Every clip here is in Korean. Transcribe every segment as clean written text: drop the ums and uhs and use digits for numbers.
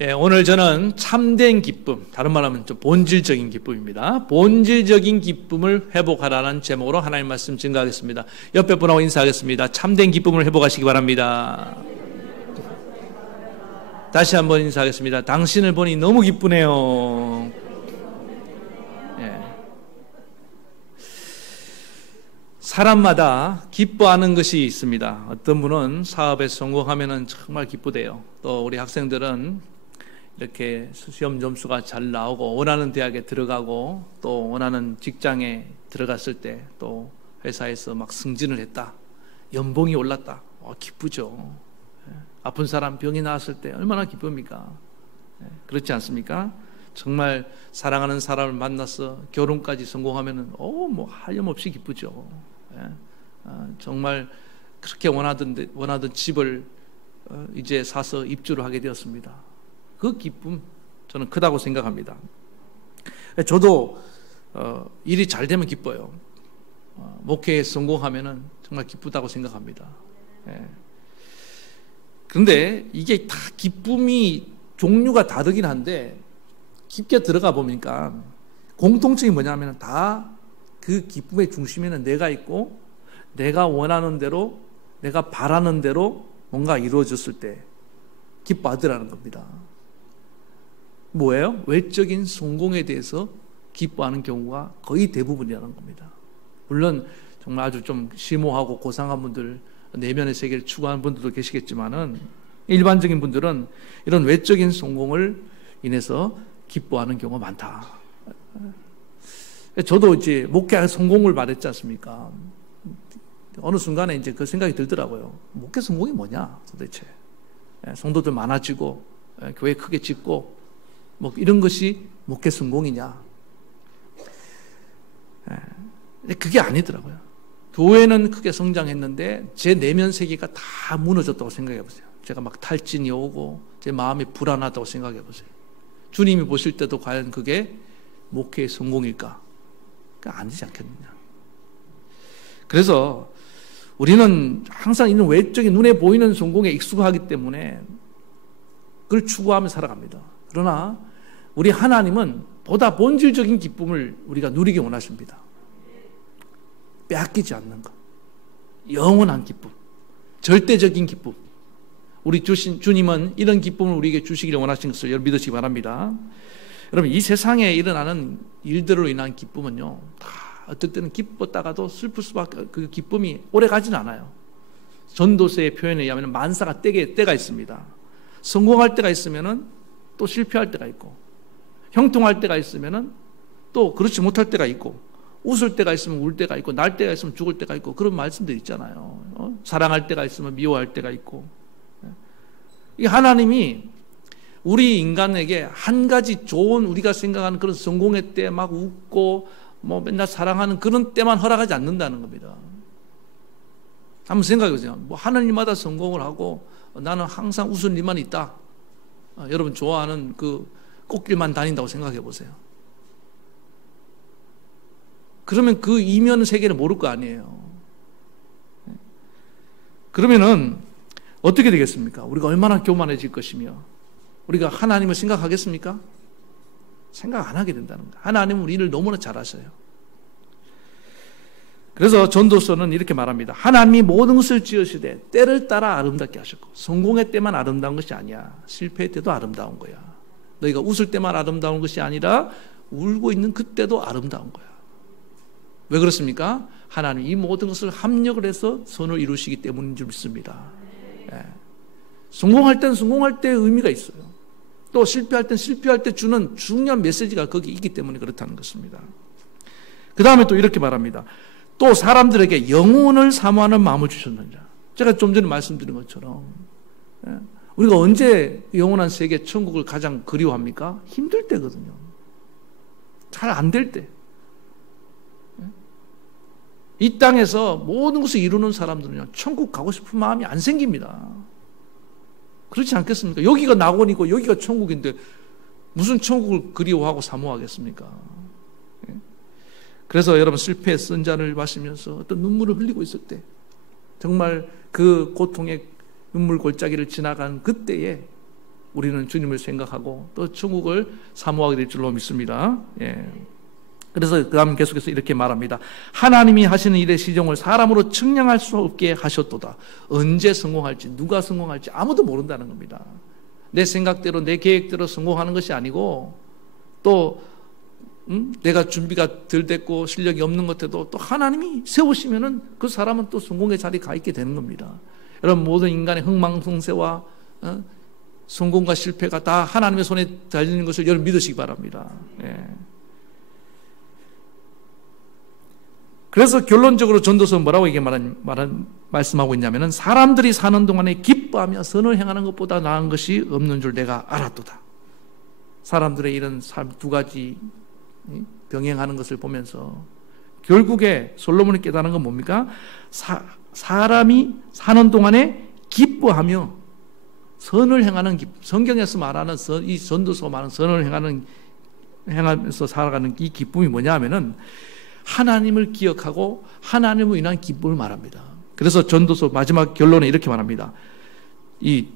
예, 오늘 저는 참된 기쁨, 다른 말하면 좀 본질적인 기쁨입니다. 본질적인 기쁨을 회복하라는 제목으로 하나님 말씀 증거하겠습니다. 옆에 분하고 인사하겠습니다. 참된 기쁨을 회복하시기 바랍니다. 다시 한번 인사하겠습니다. 당신을 보니 너무 기쁘네요. 예. 사람마다 기뻐하는 것이 있습니다. 어떤 분은 사업에 성공하면 정말 기쁘대요. 또 우리 학생들은 이렇게 시험 점수가 잘 나오고 원하는 대학에 들어가고 또 원하는 직장에 들어갔을 때 또 회사에서 막 승진을 했다. 연봉이 올랐다. 기쁘죠. 아픈 사람 병이 나았을 때 얼마나 기쁩니까? 그렇지 않습니까? 정말 사랑하는 사람을 만나서 결혼까지 성공하면은 뭐 하염없이 기쁘죠. 정말 그렇게 원하던 집을 이제 사서 입주를 하게 되었습니다. 그 기쁨 저는 크다고 생각합니다. 저도 일이 잘 되면 기뻐요. 목회에 성공하면은 정말 기쁘다고 생각합니다. 그런데 이게 다 기쁨이 종류가 다르긴 한데 깊게 들어가 보니까 공통점이 뭐냐면 다 그 기쁨의 중심에는 내가 있고 내가 원하는 대로 내가 바라는 대로 뭔가 이루어졌을 때 기뻐하더라는 겁니다. 뭐예요? 외적인 성공에 대해서 기뻐하는 경우가 거의 대부분이라는 겁니다. 물론 정말 아주 좀 심오하고 고상한 분들, 내면의 세계를 추구하는 분들도 계시겠지만은 일반적인 분들은 이런 외적인 성공을 인해서 기뻐하는 경우가 많다. 저도 이제 목회 성공을 말했지 않습니까? 어느 순간에 이제 그 생각이 들더라고요. 목회 성공이 뭐냐 도대체? 성도들 많아지고 교회 크게 짓고 뭐 이런 것이 목회 성공이냐? 그게 아니더라고요. 교회는 크게 성장했는데 제 내면 세계가 다 무너졌다고 생각해 보세요. 제가 막 탈진이 오고 제 마음이 불안하다고 생각해 보세요. 주님이 보실 때도 과연 그게 목회의 성공일까? 아니지 않겠느냐. 그래서 우리는 항상 이런 외적인 눈에 보이는 성공에 익숙하기 때문에 그걸 추구하며 살아갑니다. 그러나 우리 하나님은 보다 본질적인 기쁨을 우리가 누리기 원하십니다. 빼앗기지 않는 것, 영원한 기쁨, 절대적인 기쁨. 우리 주님은 이런 기쁨을 우리에게 주시기를 원하신 것을 여러분 믿으시기 바랍니다. 여러분 이 세상에 일어나는 일들로 인한 기쁨은요, 다 어떨 때는 기뻤다가도 슬플 수밖에, 그 기쁨이 오래 가지는 않아요. 전도서의 표현에 의하면 만사가 때가 있습니다. 성공할 때가 있으면은 또 실패할 때가 있고, 형통할 때가 있으면은 또 그렇지 못할 때가 있고, 웃을 때가 있으면 울 때가 있고, 날 때가 있으면 죽을 때가 있고, 그런 말씀들 있잖아요. 사랑할 때가 있으면 미워할 때가 있고. 이 하나님이 우리 인간에게 한 가지 좋은 우리가 생각하는 그런 성공의 때 막 웃고 뭐 맨날 사랑하는 그런 때만 허락하지 않는다는 겁니다. 한번 생각해 보세요. 뭐 하는 일마다 성공을 하고 나는 항상 웃을 일만 있다. 여러분 좋아하는 그 꽃길만 다닌다고 생각해 보세요. 그러면 그 이면 세계를 모를 거 아니에요. 그러면은 어떻게 되겠습니까? 우리가 얼마나 교만해질 것이며 우리가 하나님을 생각하겠습니까? 생각 안 하게 된다는 거예요. 하나님은 우리를 너무나 잘 아셔요. 그래서 전도서는 이렇게 말합니다. 하나님이 모든 것을 지으시되 때를 따라 아름답게 하셨고, 성공의 때만 아름다운 것이 아니야. 실패의 때도 아름다운 거야. 너희가 웃을 때만 아름다운 것이 아니라 울고 있는 그때도 아름다운 거야. 왜 그렇습니까? 하나님 이 모든 것을 합력을 해서 선을 이루시기 때문인 줄 믿습니다. 성공할 땐 성공할 때의 의미가 있어요. 또 실패할 땐 실패할 때 주는 중요한 메시지가 거기 있기 때문에 그렇다는 것입니다. 그 다음에 또 이렇게 말합니다. 또 사람들에게 영혼을 사모하는 마음을 주셨느냐. 제가 좀 전에 말씀드린 것처럼 우리가 언제 영원한 세계 천국을 가장 그리워합니까? 힘들 때거든요. 잘 안 될 때. 이 땅에서 모든 것을 이루는 사람들은요, 천국 가고 싶은 마음이 안 생깁니다. 그렇지 않겠습니까? 여기가 낙원이고 여기가 천국인데 무슨 천국을 그리워하고 사모하겠습니까? 그래서 여러분 실패의 쓴 잔을 마시면서 어떤 눈물을 흘리고 있을 때 정말 그 고통의 눈물 골짜기를 지나간 그때에 우리는 주님을 생각하고 또 천국을 사모하게 될 줄로 믿습니다. 예. 그래서 그 다음 계속해서 이렇게 말합니다. 하나님이 하시는 일의 시종을 사람으로 측량할 수 없게 하셨도다. 언제 성공할지, 누가 성공할지 아무도 모른다는 겁니다. 내 생각대로, 내 계획대로 성공하는 것이 아니고, 또 내가 준비가 덜 됐고 실력이 없는 것 같아도 또 하나님이 세우시면은 그 사람은 또 성공의 자리에 가 있게 되는 겁니다. 여러분, 모든 인간의 흥망성쇠와 성공과 실패가 다 하나님의 손에 달리는 것을 여러분 믿으시기 바랍니다. 예. 그래서 결론적으로 전도서 뭐라고 이게 말씀하고 있냐면은, 사람들이 사는 동안에 기뻐하며 선을 행하는 것보다 나은 것이 없는 줄 내가 알았도다. 사람들의 이런 삶 두 가지 병행하는 것을 보면서 결국에 솔로몬이 깨달은 건 뭡니까? 사람이 사는 동안에 기뻐하며 선을 행하는 기쁨, 성경에서 말하는 이 전도서 말하는 선을 행하면서 살아가는 이 기쁨이 뭐냐 하면은 하나님을 기억하고 하나님을 인한 기쁨을 말합니다. 그래서 전도서 마지막 결론에 이렇게 말합니다. 이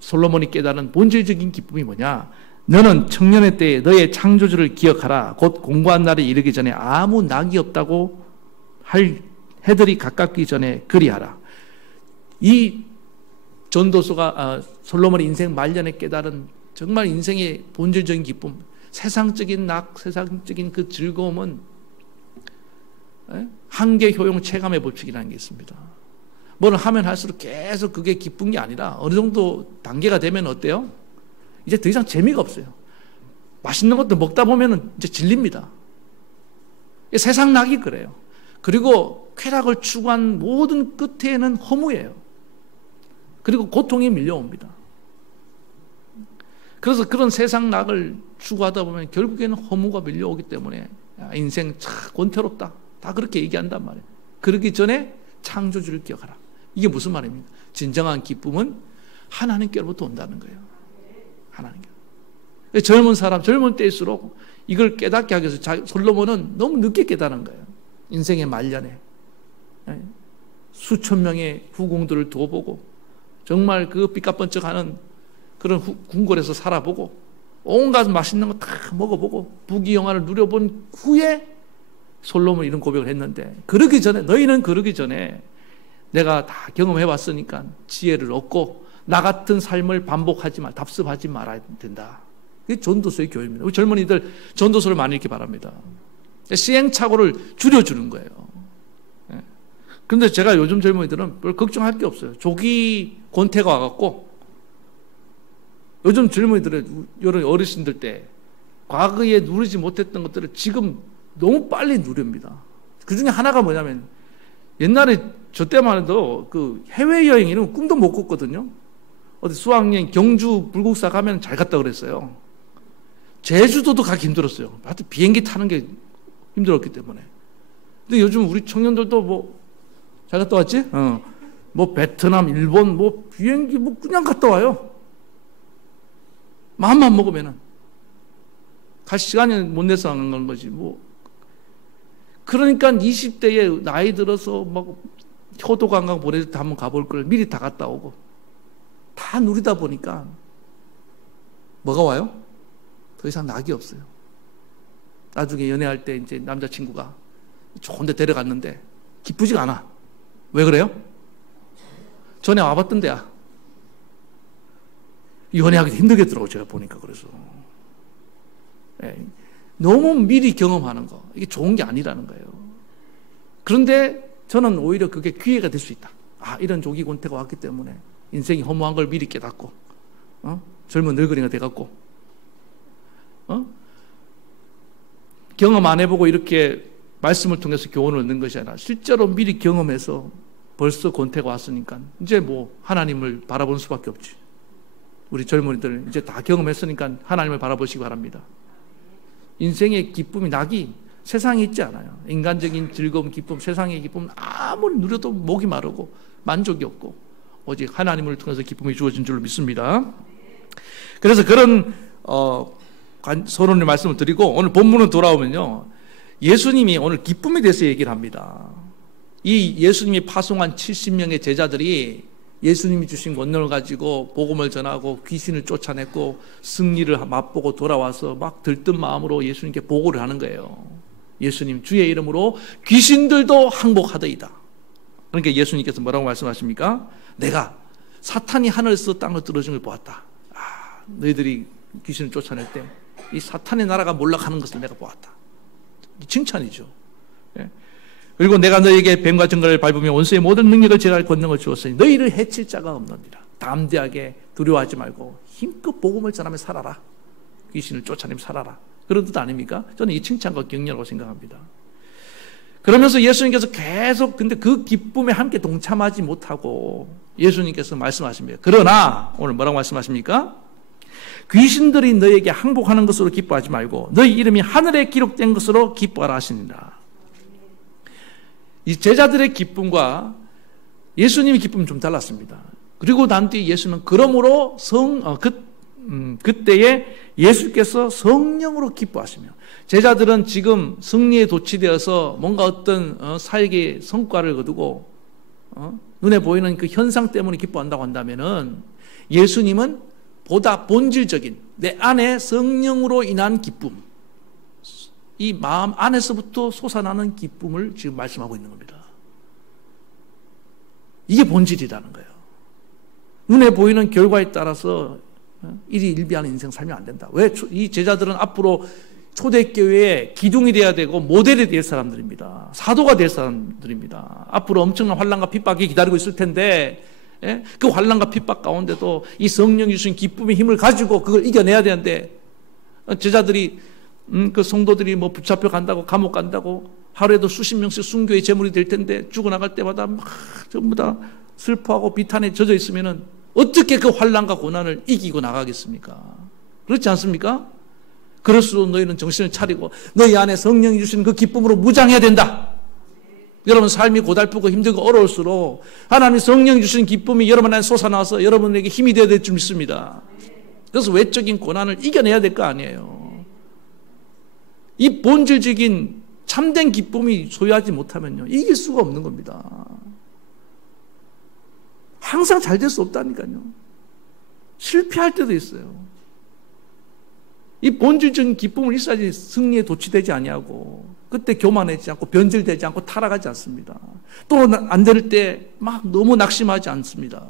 솔로몬이 깨달은 본질적인 기쁨이 뭐냐? 너는 청년의 때에 너의 창조주를 기억하라. 곧 공고한 날이 이르기 전에 아무 낙이 없다고 할 해들이 가깝기 전에 그리하라. 이 전도서가 솔로몬의 인생 말년에 깨달은 정말 인생의 본질적인 기쁨, 세상적인 낙, 세상적인 그 즐거움은 한계 효용 체감의 법칙이라는 게 있습니다. 뭐를 하면 할수록 계속 그게 기쁜 게 아니라 어느 정도 단계가 되면 어때요? 이제 더 이상 재미가 없어요. 맛있는 것도 먹다 보면 이제 질립니다. 세상 낙이 그래요. 그리고 쾌락을 추구한 모든 끝에는 허무예요. 그리고 고통이 밀려옵니다. 그래서 그런 세상 낙을 추구하다 보면 결국에는 허무가 밀려오기 때문에 인생 참 권태롭다. 다 그렇게 얘기한단 말이에요. 그러기 전에 창조주를 기억하라. 이게 무슨 말입니까? 진정한 기쁨은 하나님께로부터 온다는 거예요. 하나님께. 젊은 사람, 젊은 때일수록 이걸 깨닫게 하기 위해서 솔로몬은 너무 늦게 깨달은 거예요. 인생의 말년에. 수천 명의 후궁들을 두어보고 정말 그 삐까뻔쩍하는 그런 궁궐에서 살아보고 온갖 맛있는 거 다 먹어보고 부귀영화를 누려본 후에 솔로몬이 이런 고백을 했는데, 그러기 전에, 너희는 그러기 전에 내가 다 경험해봤으니까 지혜를 얻고 나 같은 삶을 답습하지 말아야 된다. 이게 전도서의 교훈입니다. 우리 젊은이들 전도서를 많이 읽기 바랍니다. 시행착오를 줄여주는 거예요. 그런데 제가 요즘 젊은이들은 별 걱정할 게 없어요. 조기 권태가 와갖고 요즘 젊은이들의 여러 어르신들 때 과거에 누리지 못했던 것들을 지금 너무 빨리 누립니다. 그 중에 하나가 뭐냐면, 옛날에 저 때만 해도 그 해외여행 이런 꿈도 못 꿨거든요. 어디 수학여행 경주 불국사 가면 잘 갔다 그랬어요. 제주도도 가기 힘들었어요. 하여튼 비행기 타는 게 힘들었기 때문에. 근데 요즘 우리 청년들도 뭐 잘 갔다 왔지? 뭐 베트남, 일본 뭐 비행기 뭐 그냥 갔다 와요. 마음만 먹으면은. 갈 시간이 못 내서 안 간 거지 뭐. 그러니까 20대에 나이 들어서 막 효도 관광 보내줄 때 한번 가볼 걸 미리 다 갔다 오고 다 누리다 보니까 뭐가 와요? 더 이상 낙이 없어요. 나중에 연애할 때 이제 남자친구가 좋은 데 데려갔는데 기쁘지가 않아. 왜 그래요? 전에 와봤던 데야. 연애하기 힘들겠더라고요. 제가 보니까. 그래서 너무 미리 경험하는 거, 이게 좋은 게 아니라는 거예요. 그런데 저는 오히려 그게 기회가 될 수 있다. 이런 조기 권태가 왔기 때문에 인생이 허무한 걸 미리 깨닫고 젊은 늙은이가 돼갖고 경험 안 해보고 이렇게 말씀을 통해서 교훈을 얻는 것이 아니라 실제로 미리 경험해서 벌써 권태가 왔으니까 이제 뭐 하나님을 바라보는 수밖에 없지. 우리 젊은이들 이제 다 경험했으니까 하나님을 바라보시기 바랍니다. 인생의 기쁨이 낙이 세상에 있지 않아요. 인간적인 즐거움, 기쁨, 세상의 기쁨은 아무리 누려도 목이 마르고 만족이 없고 오직 하나님을 통해서 기쁨이 주어진 줄로 믿습니다. 그래서 그런 서론의 말씀을 드리고 오늘 본문으로 돌아오면요, 예수님이 오늘 기쁨에 대해서 얘기를 합니다. 이 예수님이 파송한 70명의 제자들이 예수님이 주신 권능을 가지고 복음을 전하고 귀신을 쫓아냈고 승리를 맛보고 돌아와서 막 들뜬 마음으로 예수님께 보고를 하는 거예요. 예수님 주의 이름으로 귀신들도 항복하더이다. 그러니까 예수님께서 뭐라고 말씀하십니까? 내가 사탄이 하늘에서 땅을 떨어진 걸 보았다. 너희들이 귀신을 쫓아낼 때 이 사탄의 나라가 몰락하는 것을 내가 보았다. 칭찬이죠. 그리고 내가 너희에게 뱀과 정갈을 밟으며 원수의 모든 능력을 제할 권능을 주었으니 너희를 해칠 자가 없느니라. 담대하게 두려워하지 말고 힘껏 복음을 전하며 살아라. 귀신을 쫓아내며 살아라. 그런 뜻 아닙니까? 저는 이 칭찬과 격려라고 생각합니다. 그러면서 예수님께서 계속 근데 그 기쁨에 함께 동참하지 못하고 예수님께서 말씀하십니다. 그러나 오늘 뭐라고 말씀하십니까? 귀신들이 너희에게 항복하는 것으로 기뻐하지 말고 너희 이름이 하늘에 기록된 것으로 기뻐하라 하시니라. 이 제자들의 기쁨과 예수님의 기쁨은 좀 달랐습니다. 그리고 난 뒤에 예수님은 그러므로 그때에 예수께서 성령으로 기뻐하시며 제자들은 지금 승리에 도취되어서 뭔가 어떤 사역의 성과를 거두고 눈에 보이는 그 현상 때문에 기뻐한다고 한다면은 예수님은 보다 본질적인 내 안에 성령으로 인한 기쁨, 이 마음 안에서부터 솟아나는 기쁨을 지금 말씀하고 있는 겁니다. 이게 본질이라는 거예요. 눈에 보이는 결과에 따라서 일희일비하는 인생 살면 안 된다. 왜? 이 제자들은 앞으로 초대교회의 기둥이 돼야 되고 모델이 될 사람들입니다. 사도가 될 사람들입니다. 앞으로 엄청난 환난과 핍박이 기다리고 있을 텐데 그 환난과 핍박 가운데도 이 성령이 주신 기쁨의 힘을 가지고 그걸 이겨내야 되는데 제자들이 그 성도들이 뭐 붙잡혀 간다고 감옥 간다고 하루에도 수십 명씩 순교의 제물이 될 텐데 죽어나갈 때마다 막 전부 다 슬퍼하고 비탄에 젖어 있으면은 어떻게 그 환난과 고난을 이기고 나가겠습니까? 그렇지 않습니까? 그럴수록 너희는 정신을 차리고 너희 안에 성령이 주시는 그 기쁨으로 무장해야 된다. 여러분 삶이 고달프고 힘들고 어려울수록 하나님 성령이 주시는 기쁨이 여러분 안에 솟아나서 여러분에게 힘이 되어야 될 줄 믿습니다. 그래서 외적인 고난을 이겨내야 될 거 아니에요. 이 본질적인 참된 기쁨이 소유하지 못하면요 이길 수가 없는 겁니다. 항상 잘 될 수 없다니까요. 실패할 때도 있어요. 이 본질적인 기쁨을 있어야지 승리에 도취되지 아니하고 그때 교만하지 않고 변질되지 않고 타락하지 않습니다. 또 안 될 때 막 너무 낙심하지 않습니다.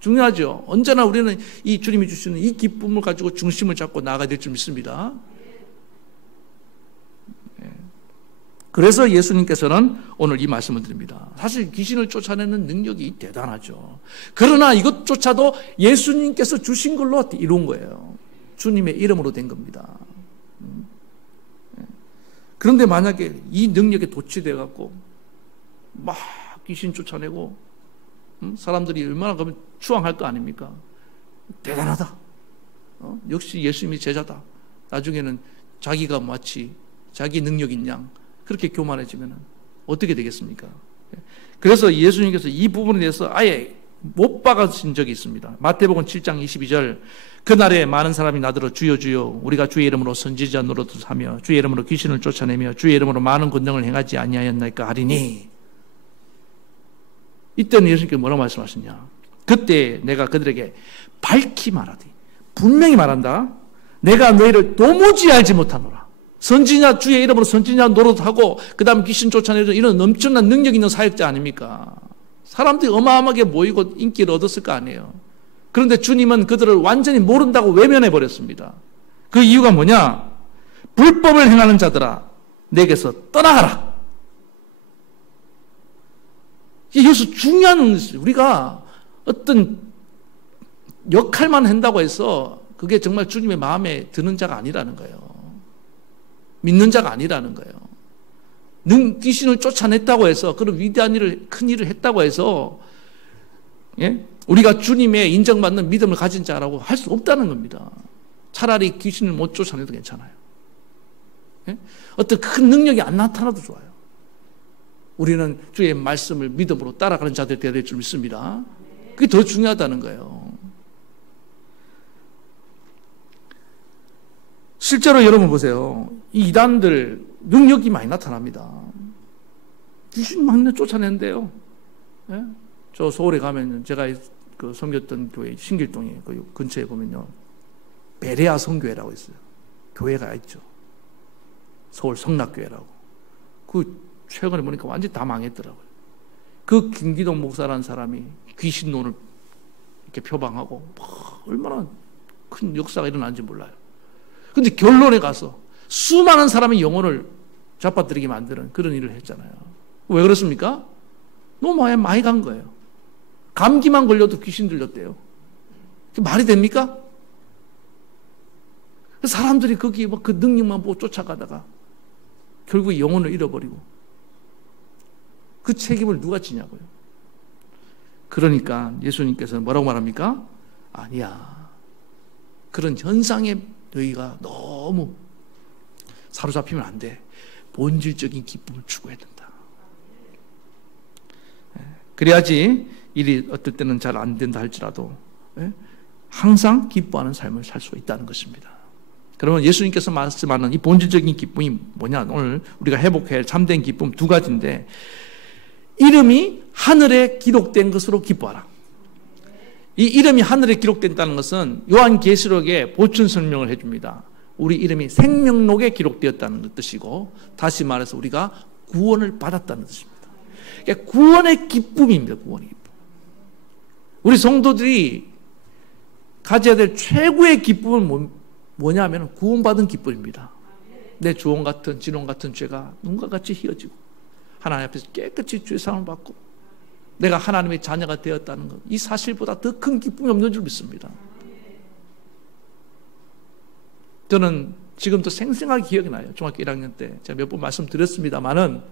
중요하죠. 언제나 우리는 이 주님이 주시는 이 기쁨을 가지고 중심을 잡고 나아가야 될 줄 믿습니다. 그래서 예수님께서는 오늘 이 말씀을 드립니다. 사실 귀신을 쫓아내는 능력이 대단하죠. 그러나 이것조차도 예수님께서 주신 걸로 이룬 거예요. 주님의 이름으로 된 겁니다. 그런데 만약에 이 능력에 도취되어 갖고 막 귀신 쫓아내고 사람들이 얼마나 그러면 추앙할 거 아닙니까? 대단하다. 역시 예수님이 제자다. 나중에는 자기가 마치 자기 능력인 양 그렇게 교만해지면 어떻게 되겠습니까? 그래서 예수님께서 이 부분에 대해서 아예 못 박아신 적이 있습니다. 마태복음 7장 22절 그날에 많은 사람이 나더러 주여 주여 우리가 주의 이름으로 선지자 노릇을 하며 주의 이름으로 귀신을 쫓아내며 주의 이름으로 많은 권능을 행하지 아니하였나이까 하리니 이때는 예수님께서 뭐라고 말씀하셨냐? 그때 내가 그들에게 밝히 말하되 분명히 말한다. 내가 너희를 도무지 알지 못하노라. 선지자 주의 이름으로 선지자 노릇하고 그 다음 귀신 쫓아내는 이런 엄청난 능력 있는 사역자 아닙니까? 사람들이 어마어마하게 모이고 인기를 얻었을 거 아니에요. 그런데 주님은 그들을 완전히 모른다고 외면해 버렸습니다. 그 이유가 뭐냐? 불법을 행하는 자들아 내게서 떠나가라. 여기서 중요한 것이 우리가 어떤 역할만 한다고 해서 그게 정말 주님의 마음에 드는 자가 아니라는 거예요. 믿는 자가 아니라는 거예요. 귀신을 쫓아냈다고 해서 그런 위대한 일을 큰 일을 했다고 해서 우리가 주님의 인정받는 믿음을 가진 자라고 할 수 없다는 겁니다. 차라리 귀신을 못 쫓아내도 괜찮아요. 어떤 큰 능력이 안 나타나도 좋아요. 우리는 주의 말씀을 믿음으로 따라가는 자들이 되어야 될 줄 믿습니다. 그게 더 중요하다는 거예요. 실제로 여러분 보세요. 이 이단들 능력이 많이 나타납니다. 귀신 막 쫓아낸대요. 저 서울에 가면 제가 그 섬겼던 교회 신길동에 그 근처에 보면요, 베레아 성교회라고 있어요. 교회가 있죠. 서울 성락교회라고. 그 최근에 보니까 완전히 다 망했더라고요. 그 김기동 목사라는 사람이 귀신론을 이렇게 표방하고 얼마나 큰 역사가 일어난지 몰라요. 근데 결론에 가서 수많은 사람의 영혼을 잡아들이게 만드는 그런 일을 했잖아요. 왜 그렇습니까? 너무 많이 간 거예요. 감기만 걸려도 귀신 들렸대요. 말이 됩니까? 사람들이 거기 그 능력만 보고 쫓아가다가 결국 영혼을 잃어버리고 그 책임을 누가 지냐고요. 그러니까 예수님께서는 뭐라고 말합니까? 아니야. 그런 현상에 너희가 너무 사로잡히면 안 돼. 본질적인 기쁨을 추구해야 된다. 그래야지 일이 어떨 때는 잘 안 된다 할지라도 항상 기뻐하는 삶을 살 수 있다는 것입니다. 그러면 예수님께서 말씀하는 이 본질적인 기쁨이 뭐냐? 오늘 우리가 회복해야 할 참된 기쁨 두 가지인데, 이름이 하늘에 기록된 것으로 기뻐하라. 이 이름이 하늘에 기록된다는 것은 요한계시록에 보충 설명을 해줍니다. 우리 이름이 생명록에 기록되었다는 뜻이고, 다시 말해서 우리가 구원을 받았다는 뜻입니다. 그러니까 구원의 기쁨입니다. 구원의 기쁨. 우리 성도들이 가져야 될 최고의 기쁨은 뭐냐면 구원받은 기쁨입니다. 내 주원 같은 진원 같은 죄가 눈과 같이 희어지고 하나님 앞에서 깨끗이 죄사함을 받고 내가 하나님의 자녀가 되었다는 것, 이 사실보다 더 큰 기쁨이 없는 줄 믿습니다. 저는 지금도 생생하게 기억이 나요. 중학교 1학년 때 제가 몇 번 말씀드렸습니다만은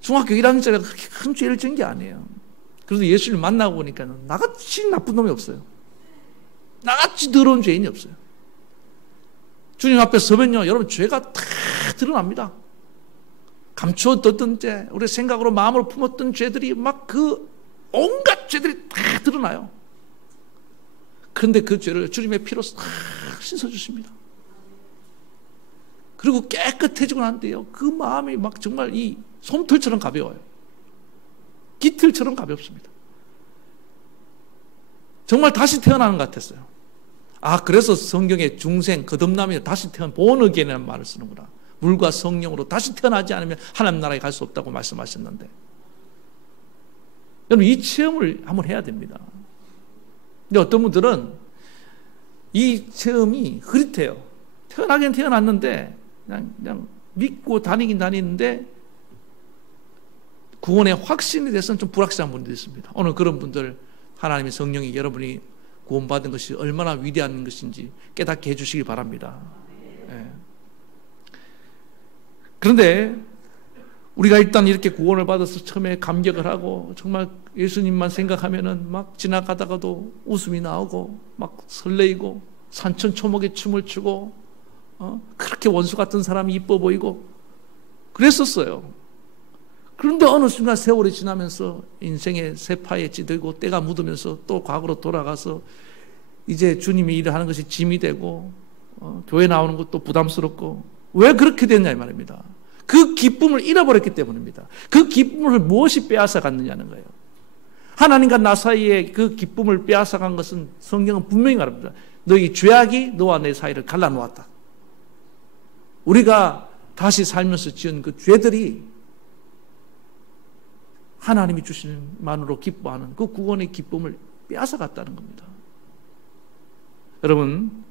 중학교 1학년 때가 그렇게 큰 죄를 지은 게 아니에요. 그래서 예수를 만나고 보니까 나같이 나쁜 놈이 없어요. 나같이 더러운 죄인이 없어요. 주님 앞에 서면요, 여러분 죄가 다 드러납니다. 감추었던 죄, 우리 생각으로 마음으로 품었던 죄들이 막 그 온갖 죄들이 다 드러나요. 그런데 그 죄를 주님의 피로 다 씻어주십니다. 그리고 깨끗해지고 난 뒤에요, 그 마음이 막 정말 이 솜털처럼 가벼워요. 깃털처럼 가볍습니다. 정말 다시 태어나는 것 같았어요. 아, 그래서 성경에 중생, 거듭남이 다시 태어난 본어게인이라는 말을 쓰는구나. 물과 성령으로 다시 태어나지 않으면 하나님 나라에 갈 수 없다고 말씀하셨는데, 여러분 이 체험을 한번 해야 됩니다. 근데 어떤 분들은 이 체험이 흐릿해요. 태어나긴 태어났는데 그냥 믿고 다니긴 다니는데 구원의 확신에 대해서는 좀 불확실한 분들이 있습니다. 오늘 그런 분들 하나님의 성령이 여러분이 구원받은 것이 얼마나 위대한 것인지 깨닫게 해주시기 바랍니다. 예. 그런데 우리가 일단 이렇게 구원을 받아서 처음에 감격을 하고 정말 예수님만 생각하면은 막 지나가다가도 웃음이 나오고 막 설레이고 산천초목에 춤을 추고 그렇게 원수 같은 사람이 이뻐 보이고 그랬었어요. 그런데 어느 순간 세월이 지나면서 인생의 세파에 찌들고 때가 묻으면서 또 과거로 돌아가서 이제 주님이 일을 하는 것이 짐이 되고 교회 나오는 것도 부담스럽고, 왜 그렇게 됐냐 이 말입니다. 그 기쁨을 잃어버렸기 때문입니다. 그 기쁨을 무엇이 빼앗아 갔느냐는 거예요. 하나님과 나 사이에 그 기쁨을 빼앗아 간 것은 성경은 분명히 말합니다. 너희 죄악이 너와 내 사이를 갈라놓았다. 우리가 다시 살면서 지은 그 죄들이 하나님이 주시는 만으로 기뻐하는 그 구원의 기쁨을 빼앗아 갔다는 겁니다. 여러분,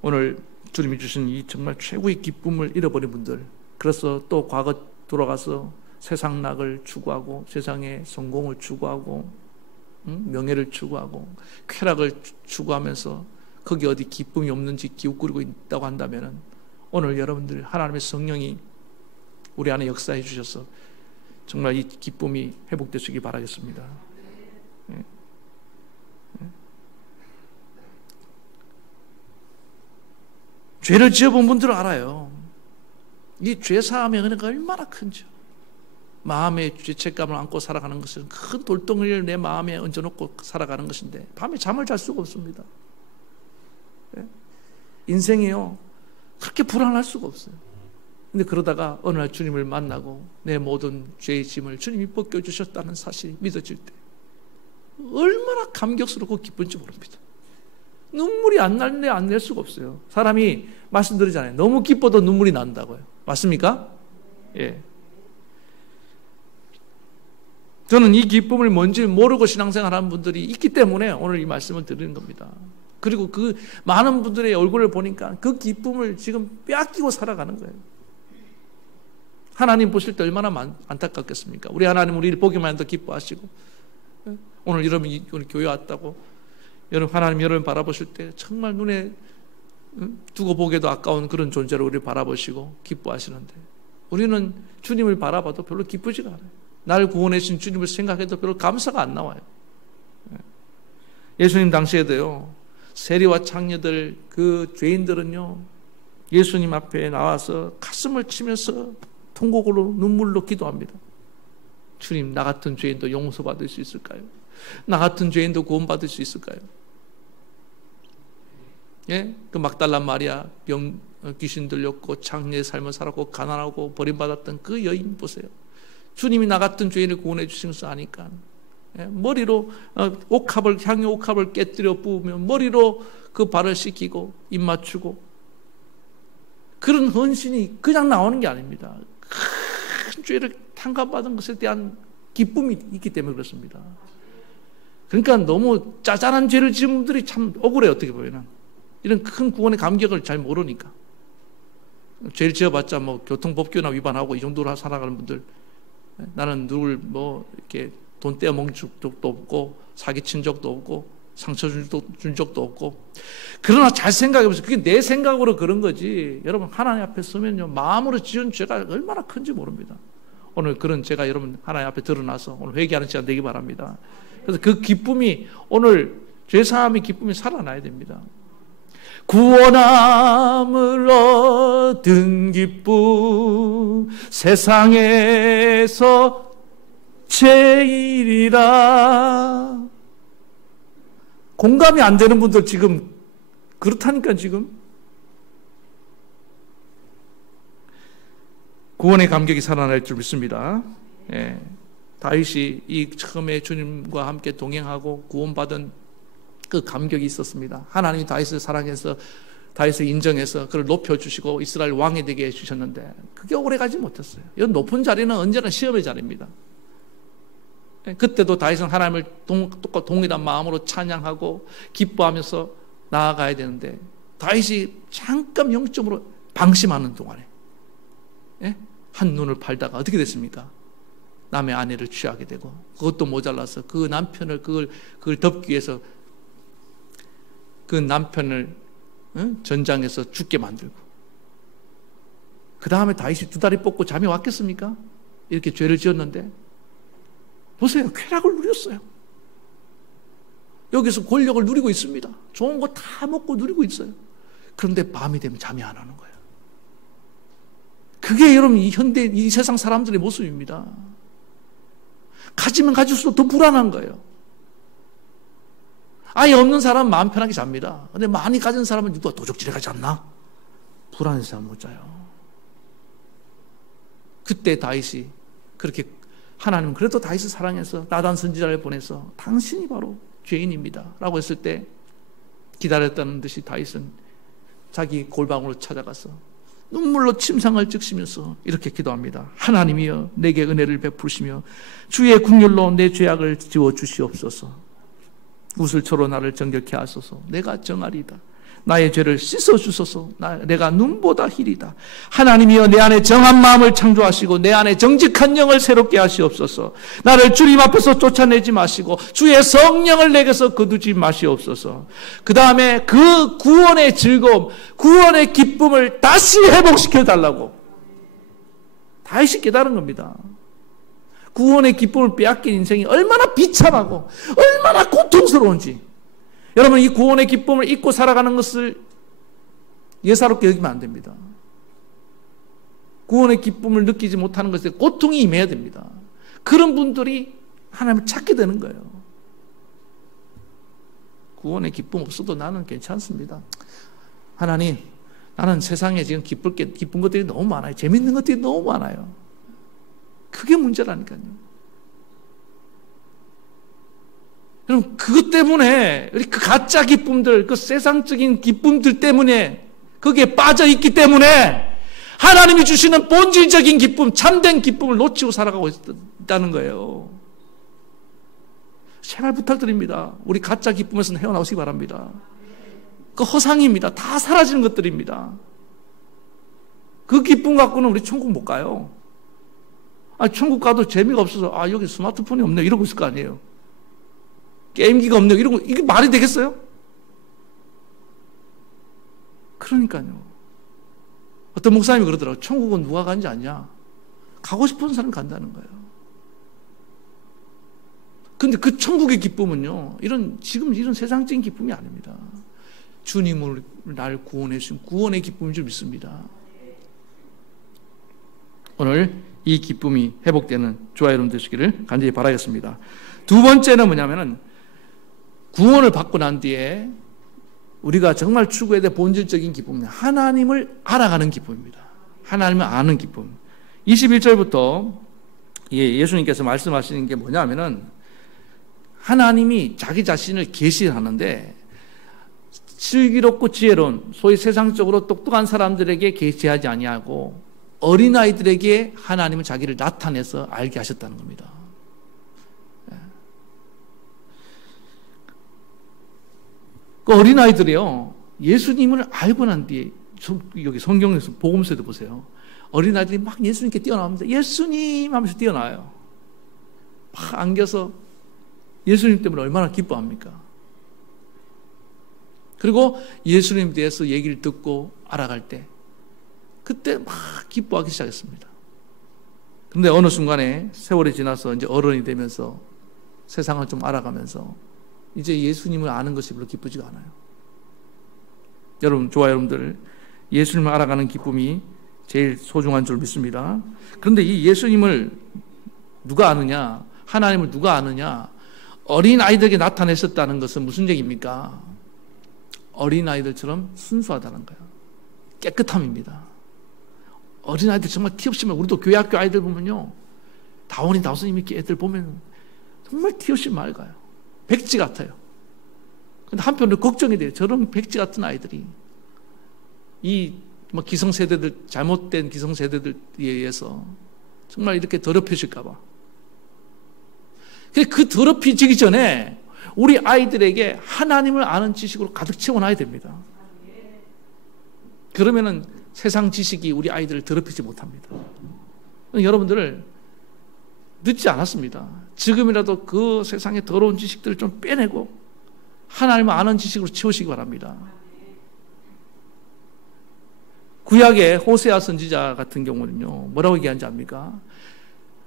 오늘 주님이 주신 이 정말 최고의 기쁨을 잃어버린 분들, 그래서 또 과거 돌아가서 세상 낙을 추구하고 세상의 성공을 추구하고 명예를 추구하고 쾌락을 추구하면서 거기 어디 기쁨이 없는지 기웃거리고 있다고 한다면, 오늘 여러분들 하나님의 성령이 우리 안에 역사해 주셔서 정말 이 기쁨이 회복되시기 바라겠습니다. 죄를 지어본 분들은 알아요. 이 죄사함의 은혜가 얼마나 큰지. 마음의 죄책감을 안고 살아가는 것은 큰 돌덩이를 내 마음에 얹어놓고 살아가는 것인데 밤에 잠을 잘 수가 없습니다. 인생이요, 그렇게 불안할 수가 없어요. 근데 그러다가 어느 날 주님을 만나고 내 모든 죄의 짐을 주님이 벗겨주셨다는 사실이 믿어질 때 얼마나 감격스럽고 기쁜지 모릅니다. 눈물이 안 날래 안 낼 수가 없어요. 사람이 말씀드리잖아요. 너무 기뻐도 눈물이 난다고요. 맞습니까? 예. 저는 이 기쁨을 뭔지 모르고 신앙생활하는 분들이 있기 때문에 오늘 이 말씀을 드리는 겁니다. 그리고 그 많은 분들의 얼굴을 보니까 그 기쁨을 지금 빼앗기고 살아가는 거예요. 하나님 보실 때 얼마나 안타깝겠습니까? 우리 하나님 우리를 보기만 해도 기뻐하시고, 오늘 여러분이 우리 교회 왔다고 여러분 하나님 여러분 바라보실 때 정말 눈에 두고 보기에도 아까운 그런 존재로 우리를 바라보시고 기뻐하시는데, 우리는 주님을 바라봐도 별로 기쁘지가 않아요. 나를 구원해 주신 주님을 생각해도 별로 감사가 안 나와요. 예수님 당시에도요, 세리와 창녀들, 그 죄인들은요, 예수님 앞에 나와서 가슴을 치면서 통곡으로 눈물로 기도합니다. 주님, 나 같은 죄인도 용서받을 수 있을까요? 나 같은 죄인도 구원받을 수 있을까요? 예? 그 막달라 마리아, 귀신 들렸고 창녀의 삶을 살았고 가난하고 버림받았던 그 여인 보세요. 주님이 나 같은 죄인을 구원해 주신 것을 아니까 머리로 향유 옥합을 깨뜨려 부으며 머리로 그 발을 씻기고 입 맞추고, 그런 헌신이 그냥 나오는 게 아닙니다. 큰 죄를 탕감받은 것에 대한 기쁨이 있기 때문에 그렇습니다. 그러니까 너무 짜잘한 죄를 지은 분들이 참 억울해요. 어떻게 보면 이런 큰 구원의 감격을 잘 모르니까. 죄를 지어봤자 뭐 교통법규나 위반하고 이 정도로 살아가는 분들, 나는 누굴 뭐 이렇게 돈 떼어먹은 적도 없고 사기친 적도 없고 상처 준 적도 없고. 그러나 잘 생각해보세요. 그게 내 생각으로 그런 거지, 여러분 하나님 앞에 서면요, 마음으로 지은 죄가 얼마나 큰지 모릅니다. 오늘 그런 죄가 여러분 하나님 앞에 드러나서 오늘 회개하는 시간 되기 바랍니다. 그래서 그 기쁨이, 오늘 죄사함의 기쁨이 살아나야 됩니다. 구원함을 얻은 기쁨 세상에서 제일이라. 공감이 안 되는 분들 지금 그렇다니까. 지금 구원의 감격이 살아날 줄 믿습니다. 예. 다윗이 이 처음에 주님과 함께 동행하고 구원받은 그 감격이 있었습니다. 하나님이 다윗을 사랑해서 다윗을 인정해서 그를 높여주시고 이스라엘 왕이 되게 해주셨는데 그게 오래가지 못했어요. 이 높은 자리는 언제나 시험의 자리입니다. 그때도 다윗은 하나님을 동일한 마음으로 찬양하고 기뻐하면서 나아가야 되는데, 다윗이 잠깐 영적으로 방심하는 동안에 한 눈을 팔다가 어떻게 됐습니까? 남의 아내를 취하게 되고, 그것도 모자라서 그 남편을 그걸 덮기 위해서 그 남편을 전장에서 죽게 만들고, 그 다음에 다윗이 두 다리 뻗고 잠이 왔겠습니까? 이렇게 죄를 지었는데 보세요, 쾌락을 누렸어요. 여기서 권력을 누리고 있습니다. 좋은 거 다 먹고 누리고 있어요. 그런데 밤이 되면 잠이 안 오는 거예요. 그게 여러분 이 현대 이 세상 사람들의 모습입니다. 가지면 가질수록 더 불안한 거예요. 아예 없는 사람은 마음 편하게 잡니다. 근데 많이 가진 사람은 누가 도적질해 가지 않나? 불안해서 잠 못 자요. 그때 다윗이 그렇게, 하나님은 그래도 다윗을 사랑해서 나단 선지자를 보내서 당신이 바로 죄인입니다 라고 했을 때 기다렸다는 듯이 다윗은 자기 골방으로 찾아가서 눈물로 침상을 적시면서 이렇게 기도합니다. 하나님이여 내게 은혜를 베푸시며 주의 국률로 내 죄악을 지워주시옵소서. 우슬초로 나를 정결케 하소서. 내가 정하리다. 나의 죄를 씻어주소서. 내가 눈보다 희리다. 하나님이여 내 안에 정한 마음을 창조하시고 내 안에 정직한 영을 새롭게 하시옵소서. 나를 주님 앞에서 쫓아내지 마시고 주의 성령을 내게서 거두지 마시옵소서. 그 다음에 그 구원의 즐거움, 구원의 기쁨을 다시 회복시켜 달라고 다시 깨달은 겁니다. 구원의 기쁨을 빼앗긴 인생이 얼마나 비참하고 얼마나 고통스러운지. 여러분, 이 구원의 기쁨을 잊고 살아가는 것을 예사롭게 여기면 안 됩니다. 구원의 기쁨을 느끼지 못하는 것에 고통이 임해야 됩니다. 그런 분들이 하나님을 찾게 되는 거예요. 구원의 기쁨 없어도 나는 괜찮습니다. 하나님, 나는 세상에 지금 기쁜 것들이 너무 많아요. 재밌는 것들이 너무 많아요. 그게 문제라니까요. 여러분, 그것 때문에, 그 가짜 기쁨들, 그 세상적인 기쁨들 때문에, 거기에 빠져 있기 때문에, 하나님이 주시는 본질적인 기쁨, 참된 기쁨을 놓치고 살아가고 있다는 거예요. 제발 부탁드립니다. 우리 가짜 기쁨에서는 헤어나오시기 바랍니다. 그 허상입니다. 다 사라지는 것들입니다. 그 기쁨 갖고는 우리 천국 못 가요. 천국 가도 재미가 없어서, 여기 스마트폰이 없네. 이러고 있을 거 아니에요. 게임기가 없네. 이러고, 이게 말이 되겠어요? 그러니까요. 어떤 목사님이 그러더라고요. 천국은 누가 가는지 아냐? 가고 싶은 사람이 간다는 거예요. 근데 그 천국의 기쁨은요, 지금 이런 세상적인 기쁨이 아닙니다. 주님을 날 구원해 주신 구원의 기쁨인 줄 믿습니다. 오늘 이 기쁨이 회복되는 저와 여러분 되시기를 간절히 바라겠습니다. 두 번째는 뭐냐면은, 구원을 받고 난 뒤에 우리가 정말 추구해야 될 본질적인 기쁨은 하나님을 알아가는 기쁨입니다. 하나님을 아는 기쁨. 21절부터 예수님께서 말씀하시는 게 뭐냐면은, 하나님이 자기 자신을 계시하는데 슬기롭고 지혜로운, 소위 세상적으로 똑똑한 사람들에게 계시하지 아니하고 어린아이들에게 하나님은 자기를 나타내서 알게 하셨다는 겁니다. 그 어린아이들이요, 예수님을 알고 난 뒤에, 여기 성경에서 복음서에도 보세요. 어린아이들이 막 예수님께 뛰어나옵니다. 예수님 하면서 뛰어나와요. 막 안겨서 예수님 때문에 얼마나 기뻐합니까? 그리고 예수님에 대해서 얘기를 듣고 알아갈 때 그때 막 기뻐하기 시작했습니다. 그런데 어느 순간에 세월이 지나서 이제 어른이 되면서 세상을 좀 알아가면서 이제 예수님을 아는 것이 별로 기쁘지가 않아요. 여러분, 저와 여러분들 예수님을 알아가는 기쁨이 제일 소중한 줄 믿습니다. 그런데 이 예수님을 누가 아느냐, 하나님을 누가 아느냐, 어린아이들에게 나타내셨다는 것은 무슨 얘기입니까? 어린아이들처럼 순수하다는 거예요. 깨끗함입니다. 어린아이들 정말 티 없이, 우리도 교회 학교 아이들 보면요, 다원이 이렇게 애들 보면 정말 티 없이 맑아요. 백지 같아요. 근데 한편으로 걱정이 돼요. 저런 백지 같은 아이들이 기성세대들, 잘못된 기성세대들에 의해서 정말 이렇게 더럽혀질까봐. 그 더럽혀지기 전에 우리 아이들에게 하나님을 아는 지식으로 가득 채워놔야 됩니다. 그러면은 세상 지식이 우리 아이들을 더럽히지 못합니다. 여러분들 늦지 않았습니다. 지금이라도 그 세상의 더러운 지식들을 좀 빼내고 하나님을 아는 지식으로 채우시기 바랍니다. 구약의 호세아 선지자 같은 경우는요, 뭐라고 얘기하는지 압니까?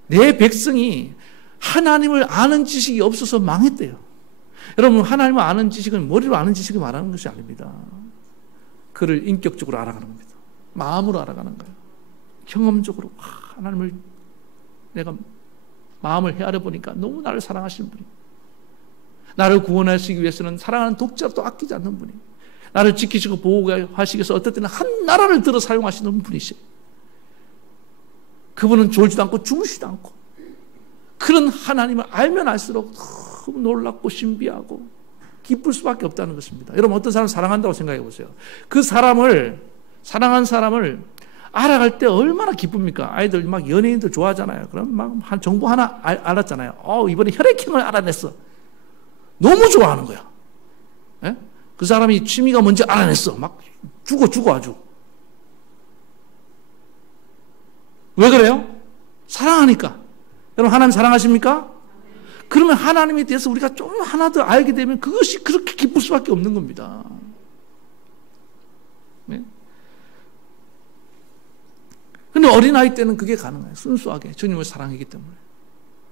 내 백성이 하나님을 아는 지식이 없어서 망했대요. 여러분, 하나님을 아는 지식은 머리로 아는 지식을 말하는 것이 아닙니다. 그를 인격적으로 알아가는 겁니다. 마음으로 알아가는 거예요. 경험적으로 하나님을 내가 마음을 헤아려 보니까 너무 나를 사랑하시는 분이, 나를 구원하시기 위해서는 사랑하는 독자도 아끼지 않는 분이, 나를 지키시고 보호하시기 위해서 어떨 때는 한 나라를 들어 사용하시는 분이시죠. 그분은 졸지도 않고 주무시지도 않고, 그런 하나님을 알면 알수록 너무 놀랍고 신비하고 기쁠 수밖에 없다는 것입니다. 여러분, 어떤 사람을 사랑한다고 생각해 보세요. 그 사랑한 사람을 알아갈 때 얼마나 기쁩니까? 아이들 막 연예인들 좋아하잖아요. 그럼 막 한 정보 하나 알았잖아요. 이번에 혈액형을 알아냈어. 너무 좋아하는 거야. 예? 그 사람이 취미가 뭔지 알아냈어. 막 죽어 아주. 왜 그래요? 사랑하니까. 여러분, 하나님 사랑하십니까? 그러면 하나님에 대해서 우리가 좀 하나 더 알게 되면 그것이 그렇게 기쁠 수밖에 없는 겁니다. 네? 근데 어린아이 때는 그게 가능해요. 순수하게 주님을 사랑하기 때문에.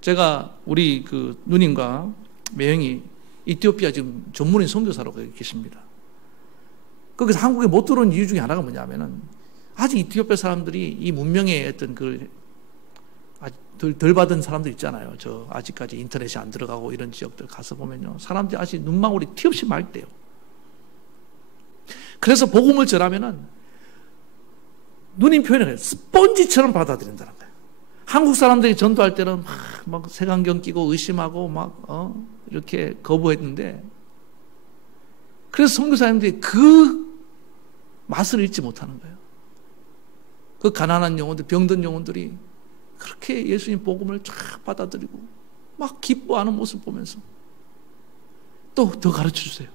제가 우리 그 누님과 매형이 이티오피아 지금 전문인 선교사로 계십니다. 거기서 한국에 못 들어온 이유 중에 하나가 뭐냐면은, 아직 이티오피아 사람들이 이 문명의 어떤 덜 받은 사람들 있잖아요. 저 아직까지 인터넷이 안 들어가고 이런 지역들 가서 보면요, 사람들이 아직 눈망울이 티 없이 맑대요. 그래서 복음을 전하면은 누님 표현을 스펀지처럼 받아들인다는 거예요. 한국 사람들이 전도할 때는 막 색안경 끼고 의심하고 막 이렇게 거부했는데, 그래서 선교사님들이 그 맛을 잃지 못하는 거예요. 그 가난한 영혼들, 병든 영혼들이 그렇게 예수님 복음을 쫙 받아들이고 막 기뻐하는 모습 보면서 또 더 가르쳐 주세요.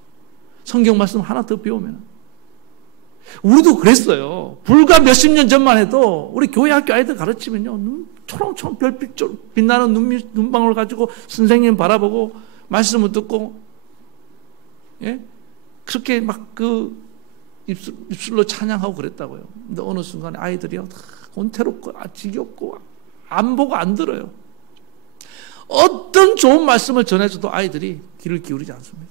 성경 말씀 하나 더 배우면. 우리도 그랬어요. 불과 몇십 년 전만 해도 우리 교회 학교 아이들 가르치면요, 초롱초롱 별빛처럼 빛나는 눈방울 가지고 선생님 바라보고 말씀을 듣고, 예? 그렇게 막 그 입술로 찬양하고 그랬다고요. 근데 어느 순간에 아이들이요, 다 권태롭고 지겹고 안 보고 안 들어요. 어떤 좋은 말씀을 전해줘도 아이들이 귀를 기울이지 않습니다.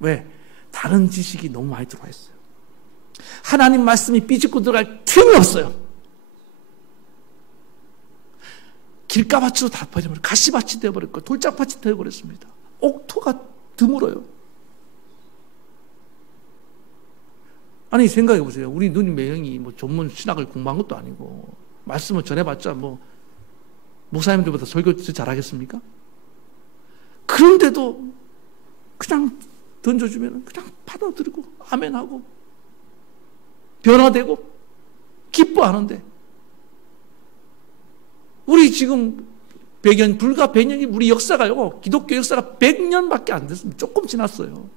왜? 다른 지식이 너무 많이 들어와 있어요. 하나님 말씀이 삐집고 들어갈 틈이 없어요. 길가밭으로 다 버려버리고 가시밭이 되어버렸고 돌짝밭이 되어버렸습니다. 옥토가 드물어요. 아니, 생각해 보세요. 우리 누님 매형이 뭐 전문 신학을 공부한 것도 아니고 말씀을 전해봤자 뭐 목사님들보다 설교 잘하겠습니까? 그런데도 그냥 던져주면 그냥 받아들이고 아멘하고 변화되고 기뻐하는데, 우리 지금 불과 100년이 우리 역사가요, 기독교 역사가 100년밖에 안 됐습니다. 조금 지났어요.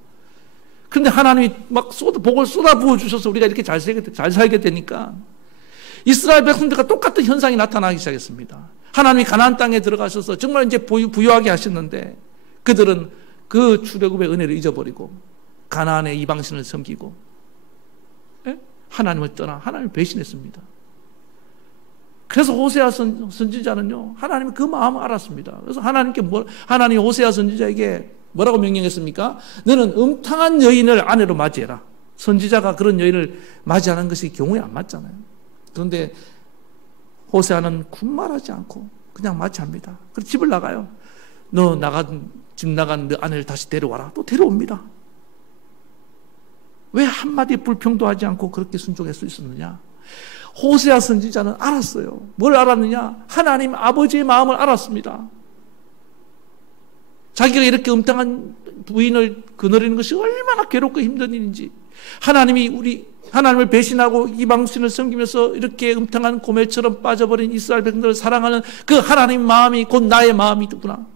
그런데 하나님이 막 복을 쏟아부어 주셔서 우리가 이렇게 잘 살게 되니까 이스라엘 백성들과 똑같은 현상이 나타나기 시작했습니다. 하나님이 가나안 땅에 들어가셔서 정말 이제 부유하게 하셨는데 그들은 그 출애굽의 은혜를 잊어버리고 가나안의 이방신을 섬기고, 예? 하나님을 떠나 하나님을 배신했습니다. 그래서 호세아 선지자는요, 하나님이 그 마음을 알았습니다. 그래서 하나님이 호세아 선지자에게 뭐라고 명령했습니까? 너는 음탕한 여인을 아내로 맞이해라. 선지자가 그런 여인을 맞이하는 것이 경우에 안 맞잖아요. 그런데 호세아는 군말하지 않고 그냥 맞이합니다. 그래서 집을 나가요. 집 나간 너 아내를 다시 데려와라. 또 데려옵니다. 왜 한마디 불평도 하지 않고 그렇게 순종할 수 있었느냐? 호세아 선지자는 알았어요. 뭘 알았느냐? 하나님 아버지의 마음을 알았습니다. 자기가 이렇게 음탕한 부인을 거느리는 것이 얼마나 괴롭고 힘든 일인지, 하나님을 배신하고 이방신을 섬기면서 이렇게 음탕한 고멜처럼 빠져버린 이스라엘 백성들을 사랑하는 그 하나님 마음이 곧 나의 마음이구나.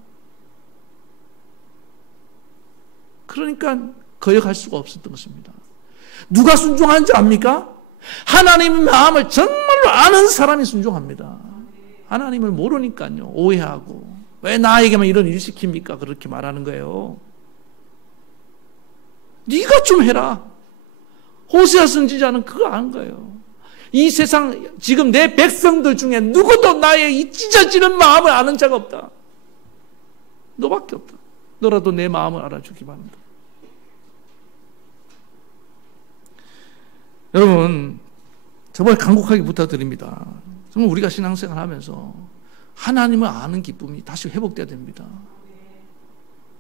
그러니까 거역할 수가 없었던 것입니다. 누가 순종하는지 압니까? 하나님의 마음을 정말로 아는 사람이 순종합니다. 하나님을 모르니까요, 오해하고 왜 나에게만 이런 일 시킵니까? 그렇게 말하는 거예요. 네가 좀 해라. 호세아 선지자는 그거 안 거예요. 이 세상 지금 내 백성들 중에 누구도 나의 이 찢어지는 마음을 아는 자가 없다. 너밖에 없다. 너라도 내 마음을 알아주기 바랍니다. 여러분, 정말 간곡하게 부탁드립니다. 정말 우리가 신앙생활 하면서 하나님을 아는 기쁨이 다시 회복돼야 됩니다.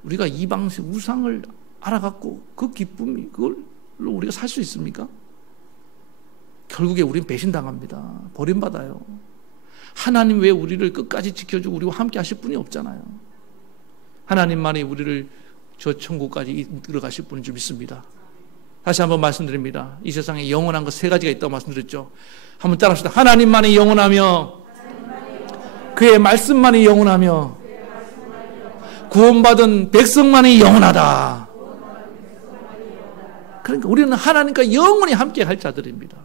우리가 이방신 우상을 알아갖고 그 기쁨이 그걸로 우리가 살 수 있습니까? 결국에 우리는 배신당합니다. 버림받아요. 하나님 왜 우리를 끝까지 지켜주고 우리와 함께 하실 분이 없잖아요. 하나님만이 우리를 저 천국까지 들어가실 분인 줄 믿습니다. 다시 한번 말씀드립니다. 이 세상에 영원한 것 세 가지가 있다고 말씀드렸죠. 한번 따라합시다. 하나님만이 영원하며 그의 말씀만이 영원하며 구원받은 백성만이 영원하다. 그러니까 우리는 하나님과 영원히 함께 할 자들입니다.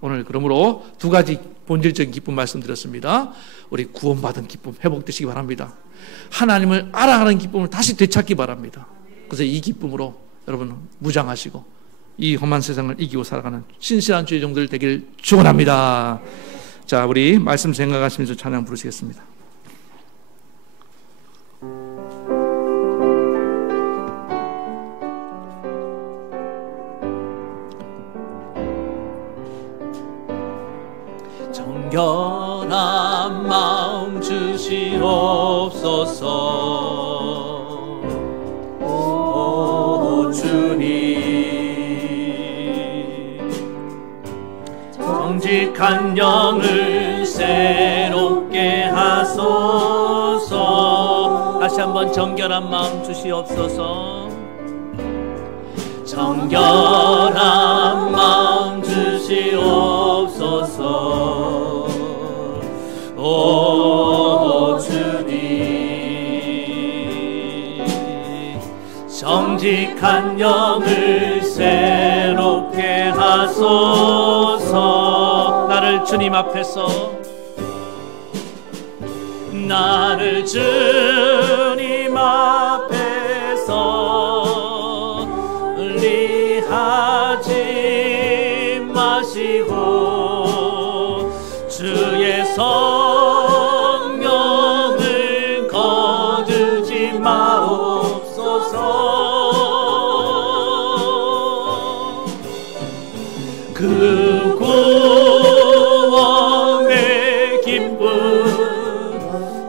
오늘 그러므로 두 가지 본질적인 기쁨 말씀드렸습니다. 우리 구원받은 기쁨 회복되시기 바랍니다. 하나님을 알아가는 기쁨을 다시 되찾기 바랍니다. 그래서 이 기쁨으로 여러분 무장하시고 이 험한 세상을 이기고 살아가는 신실한 주의 종들 되길 축원합니다. 자, 우리 말씀 생각하시면서 찬양 부르시겠습니다. 정결한 마음 주시옵소서. 오 주님, 정직한 영을 새롭게 하소서. 다시 한번 정결한 마음 주시옵소서. 정결한 마음 주시옵소서. 오 주님, 정직한 영을 새롭게 하소서. 나를 주님 앞에서, 나를 주님 앞에서 하지 마시고 주의 성령을 거두지 마옵소서. 그 구원의 기쁨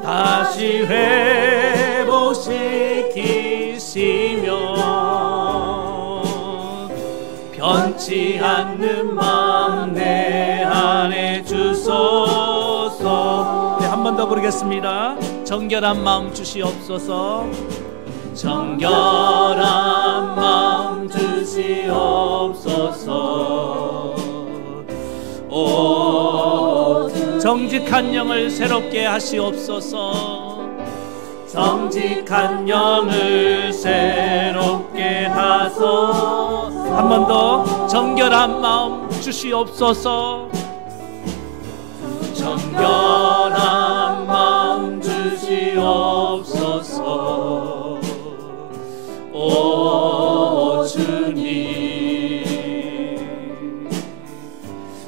다시 회복시키시며 변치 않는 마음 내 안에 주소서. 네, 한 번 더 부르겠습니다. 정결한 마음 주시옵소서. 정결한 마음 주시옵소서. 오, 정직한 영을 새롭게 하시옵소서. 정직한 영을 새롭게 하소서. 한 번 더, 정결한 마음 주시옵소서. 정결한 마음 주시옵소서. 오 주님,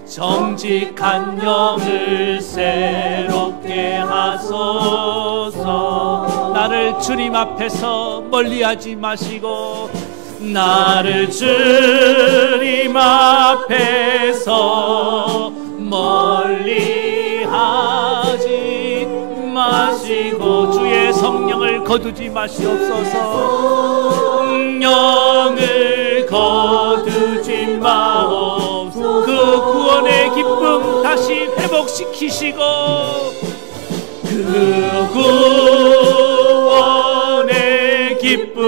정직한 영을 새롭게 하소서. 나를 주님 앞에서 멀리하지 마시고, 나를 주님 앞에서 멀리하지 마시고 주의 성령을 거두지 마시옵소서. 성령을 거두지 마옵소서. 그 구원의 기쁨 다시 회복시키시고, 그 구원의 기쁨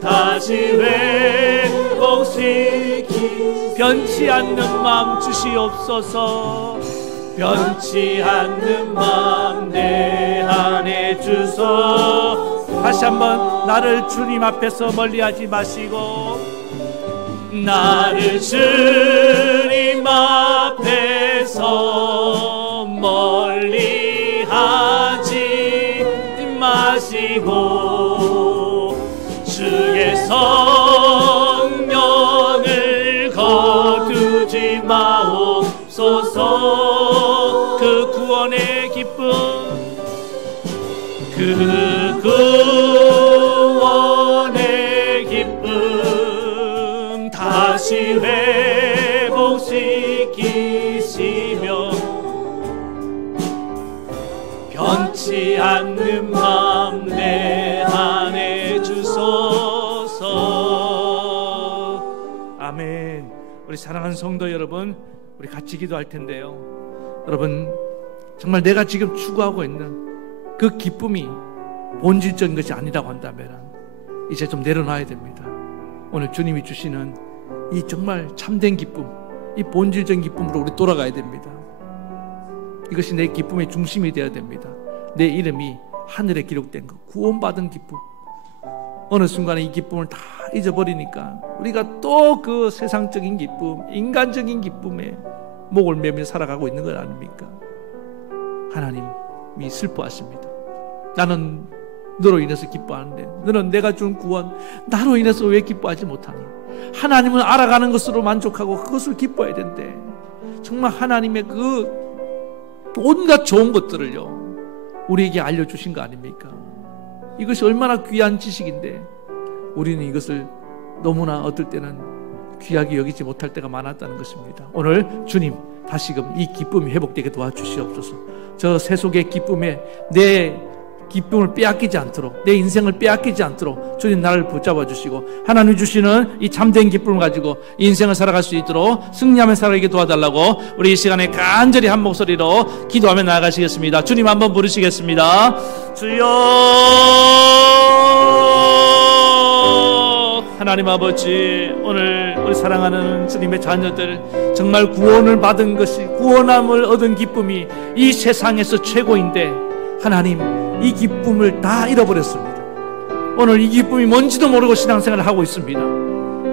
다시 회복시키, 변치 않는 마음 주시옵소서. 변치 않는 마음 내 안에 주소. 다시 한번, 나를 주님 앞에서 멀리하지 마시고, 나를 주님 앞에서 멀리하지 마시고 주의 성령을 거두지 마옵소서. 그 구원의 기쁨, 그 구원의 기쁨 다시 회복시키시며 변치 않는 마음 내 안에 주소서. 아멘. 우리 사랑하는 성도 여러분, 우리 같이 기도할 텐데요. 여러분, 정말 내가 지금 추구하고 있는 그 기쁨이 본질적인 것이 아니라고 한다면 이제 좀 내려놔야 됩니다. 오늘 주님이 주시는 이 정말 참된 기쁨, 이 본질적인 기쁨으로 우리 돌아가야 됩니다. 이것이 내 기쁨의 중심이 되어야 됩니다. 내 이름이 하늘에 기록된 것, 구원받은 기쁨. 어느 순간에 이 기쁨을 다 잊어버리니까 우리가 또 그 세상적인 기쁨, 인간적인 기쁨에 목을 매며 살아가고 있는 것 아닙니까? 하나님이 슬퍼하십니다. 나는 너로 인해서 기뻐하는데 너는 내가 준 구원, 나로 인해서 왜 기뻐하지 못하니? 하나님은 알아가는 것으로 만족하고 그것을 기뻐해야 된대. 정말 하나님의 그 온갖 좋은 것들을요 우리에게 알려주신 거 아닙니까? 이것이 얼마나 귀한 지식인데 우리는 이것을 너무나 어떨 때는 귀하게 여기지 못할 때가 많았다는 것입니다. 오늘 주님 다시금 이 기쁨이 회복되게 도와주시옵소서. 저 세속의 기쁨에 내 기쁨을 빼앗기지 않도록, 내 인생을 빼앗기지 않도록 주님 나를 붙잡아 주시고 하나님 주시는 이 참된 기쁨을 가지고 인생을 살아갈 수 있도록 승리하며 살아가게 도와달라고 우리 이 시간에 간절히 한 목소리로 기도하며 나아가시겠습니다. 주님 한번 부르시겠습니다. 주여, 하나님 아버지, 오늘 우리 사랑하는 주님의 자녀들 정말 구원을 받은 것이, 구원함을 얻은 기쁨이 이 세상에서 최고인데 하나님 이 기쁨을 다 잃어버렸습니다. 오늘 이 기쁨이 뭔지도 모르고 신앙생활을 하고 있습니다.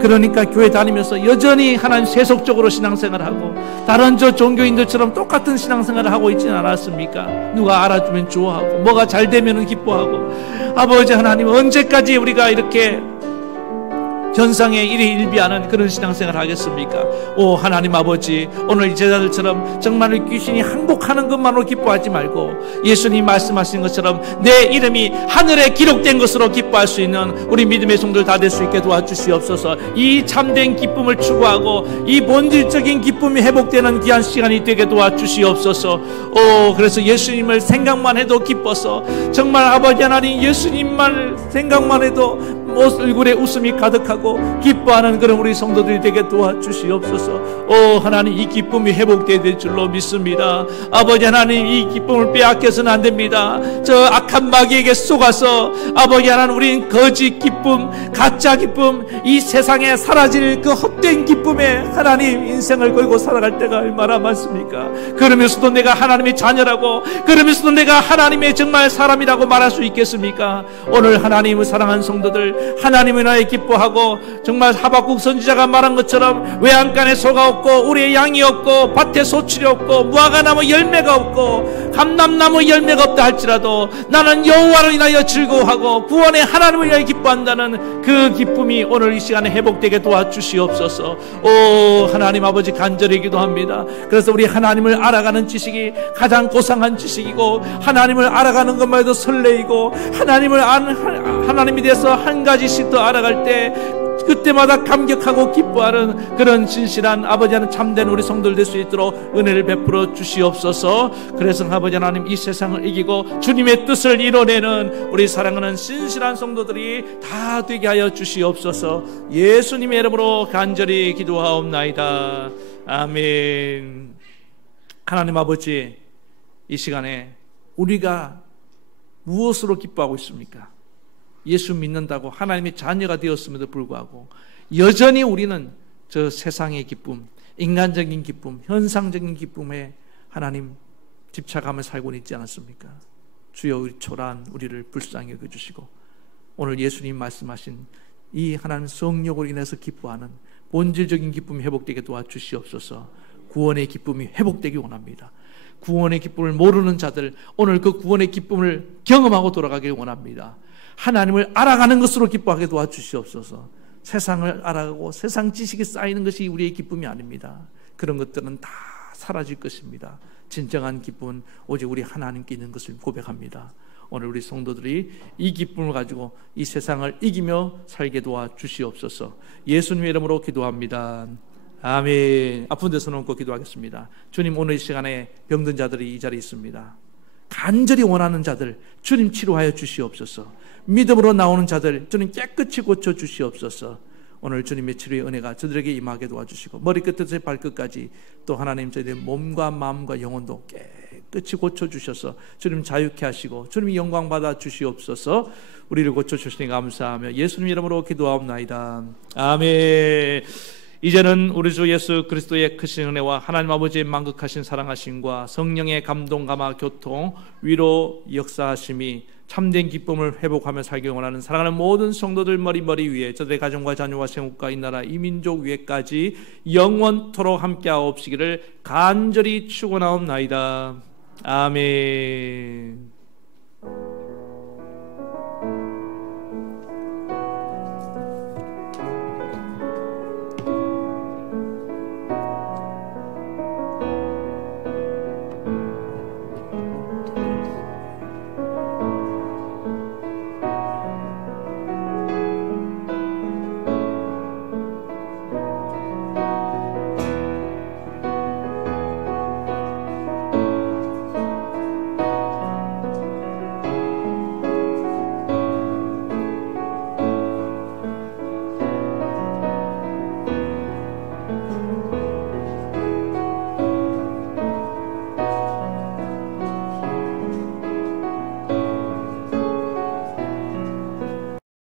그러니까 교회 다니면서 여전히 하나님 세속적으로 신앙생활을 하고 다른 저 종교인들처럼 똑같은 신앙생활을 하고 있지는 않았습니까? 누가 알아주면 좋아하고 뭐가 잘 되면 기뻐하고. 아버지 하나님, 언제까지 우리가 이렇게 현상에 일희일비하는 그런 신앙생활을 하겠습니까? 오 하나님 아버지, 오늘 이 제자들처럼 정말 귀신이 항복하는 것만으로 기뻐하지 말고 예수님 말씀하신 것처럼 내 이름이 하늘에 기록된 것으로 기뻐할 수 있는 우리 믿음의 성도들 다 될 수 있게 도와주시옵소서. 이 참된 기쁨을 추구하고 이 본질적인 기쁨이 회복되는 귀한 시간이 되게 도와주시옵소서. 오, 그래서 예수님을 생각만 해도 기뻐서 정말 아버지 하나님, 예수님만 생각만 해도 얼굴에 웃음이 가득하고 기뻐하는 그런 우리 성도들이 되게 도와주시옵소서. 오 하나님, 이 기쁨이 회복되어야 될 줄로 믿습니다. 아버지 하나님, 이 기쁨을 빼앗겨서는 안 됩니다. 저 악한 마귀에게 속아서 아버지 하나님, 우린 거짓 기쁨, 가짜 기쁨, 이 세상에 사라질 그 헛된 기쁨에 하나님 인생을 걸고 살아갈 때가 얼마나 많습니까? 그러면서도 내가 하나님의 자녀라고, 그러면서도 내가 하나님의 정말 사람이라고 말할 수 있겠습니까? 오늘 하나님을 사랑하는 성도들, 하나님의 나에 기뻐하고 정말 하박국 선지자가 말한 것처럼 외양간에 소가 없고 우리의 양이 없고 밭에 소출이 없고 무화과나무 열매가 없고 감람나무 열매가 없다 할지라도 나는 여호와를 인하여 즐거워하고 구원의 하나님을 위하여 기뻐한다는 그 기쁨이 오늘 이 시간에 회복되게 도와주시옵소서. 오 하나님 아버지, 간절히 기도합니다. 그래서 우리 하나님을 알아가는 지식이 가장 고상한 지식이고 하나님을 알아가는 것만 해도 설레이고 하나님에 대해서 한 가지씩 더 알아갈 때 그때마다 감격하고 기뻐하는 그런 진실한 아버지 하나님, 참된 우리 성도들 될 수 있도록 은혜를 베풀어 주시옵소서. 그래서 아버지 하나님, 이 세상을 이기고 주님의 뜻을 이뤄내는 우리 사랑하는 신실한 성도들이 다 되게 하여 주시옵소서. 예수님의 이름으로 간절히 기도하옵나이다. 아멘. 하나님 아버지, 이 시간에 우리가 무엇으로 기뻐하고 있습니까? 예수 믿는다고 하나님의 자녀가 되었음에도 불구하고 여전히 우리는 저 세상의 기쁨, 인간적인 기쁨, 현상적인 기쁨에 하나님 집착하며 살고 있지 않았습니까? 주여, 우리 초라한 우리를 불쌍히 여겨주시고 오늘 예수님 말씀하신 이 하나님 성령으로 인해서 기뻐하는 본질적인 기쁨이 회복되게 도와주시옵소서. 구원의 기쁨이 회복되기 원합니다. 구원의 기쁨을 모르는 자들, 오늘 그 구원의 기쁨을 경험하고 돌아가길 원합니다. 하나님을 알아가는 것으로 기뻐하게 도와주시옵소서. 세상을 알아가고 세상 지식이 쌓이는 것이 우리의 기쁨이 아닙니다. 그런 것들은 다 사라질 것입니다. 진정한 기쁨은 오직 우리 하나님께 있는 것을 고백합니다. 오늘 우리 성도들이 이 기쁨을 가지고 이 세상을 이기며 살게 도와주시옵소서. 예수님의 이름으로 기도합니다. 아멘. 아픈 데서 놓고 기도하겠습니다. 주님, 오늘 이 시간에 병든 자들이 이 자리에 있습니다. 간절히 원하는 자들 주님 치료하여 주시옵소서. 믿음으로 나오는 자들 주님 깨끗이 고쳐 주시옵소서. 오늘 주님의 치료의 은혜가 저들에게 임하게 도와주시고 머리끝에서 발끝까지 또 하나님 저희의 몸과 마음과 영혼도 깨끗이 고쳐주셔서 주님 자유케 하시고 주님 영광 받아 주시옵소서. 우리를 고쳐주시니 감사하며 예수님 이름으로 기도하옵나이다. 아멘. 이제는 우리 주 예수 그리스도의 크신 은혜와 하나님 아버지의 만극하신 사랑하심과 성령의 감동 감화 교통 위로 역사하심이 참된 기쁨을 회복하며 살기 원하는 사랑하는 모든 성도들 머리 위에 저들의 가정과 자녀와 생업과 이 나라 이 민족 위에까지 영원토록 함께하옵시기를 간절히 축원하옵나이다. 아멘.